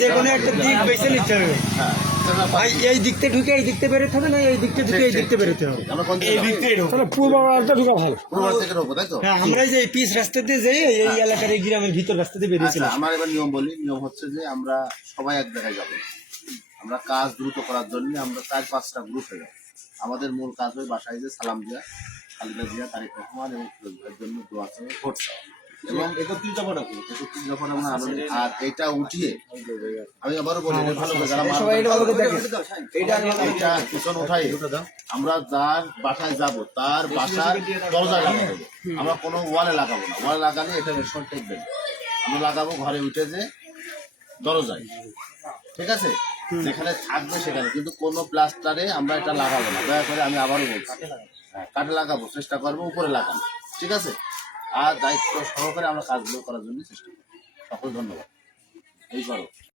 যে কোনো একটা দিক বেছে নিতে হবে। হ্যাঁ, ভাই এই দিকতে ঢুকে এই দিকতে বেরোতে হবে না এই দিকতে ঢুকে এই দিকতে বেরোতে হবে? আমরা কোন দিকে যাব? তাহলে পূর্ব বাংলাটা ঢুকা ভালো। পূর্ব থেকে ঢুকবো, তাই তো? হ্যাঁ আমরা যে এই রাস্তা দিয়ে যাই এই এলাকার এই গ্রামের ভিতর রাস্তা দিয়ে আচ্ছা বেরিয়েছিলাম আমার এবার নিয়ম বলি। নিয়ম হচ্ছে যে আমরা সবাই এক জায়গায় যাব। আমরা কাজ দ্রুত করার জন্য আমরা চার পাঁচটা গ্রুপ হয়ে যাব। আমাদের মূল কাজ হয় বাসায় যে সালাম দিয়া খালিদা জিয়া তারিক রহমান এবং জন্য দোয়া ভোট চাওয়া। এবং দফা আমরা আনন্দ। আর এটা উঠিয়ে আমি আবারও বলি এটা ভালো করে যারা এটা পিছন উঠাই। আমরা যার বাসায় যাব তার বাসার দরজা লাগাবো আমরা কোনো ওয়ালে লাগাবো না। ওয়ালে লাগালে এটা রেশন টেকবে। আমরা লাগাবো ঘরে উঠে যে দরজায়। ঠিক আছে? যেখানে থাকবে সেখানে। কিন্তু কোনো প্লাস্টারে আমরা এটা লাগাবো না। দয়া করে আমি আবারও বলছি। হ্যাঁ, কাঠে লাগাবো চেষ্টা করব উপরে লাগানো ঠিক আছে? আর দায়িত্ব সহকারে আমরা কাজগুলো করার জন্য চেষ্টা করি সকল ধন্যবাদ। এই করো।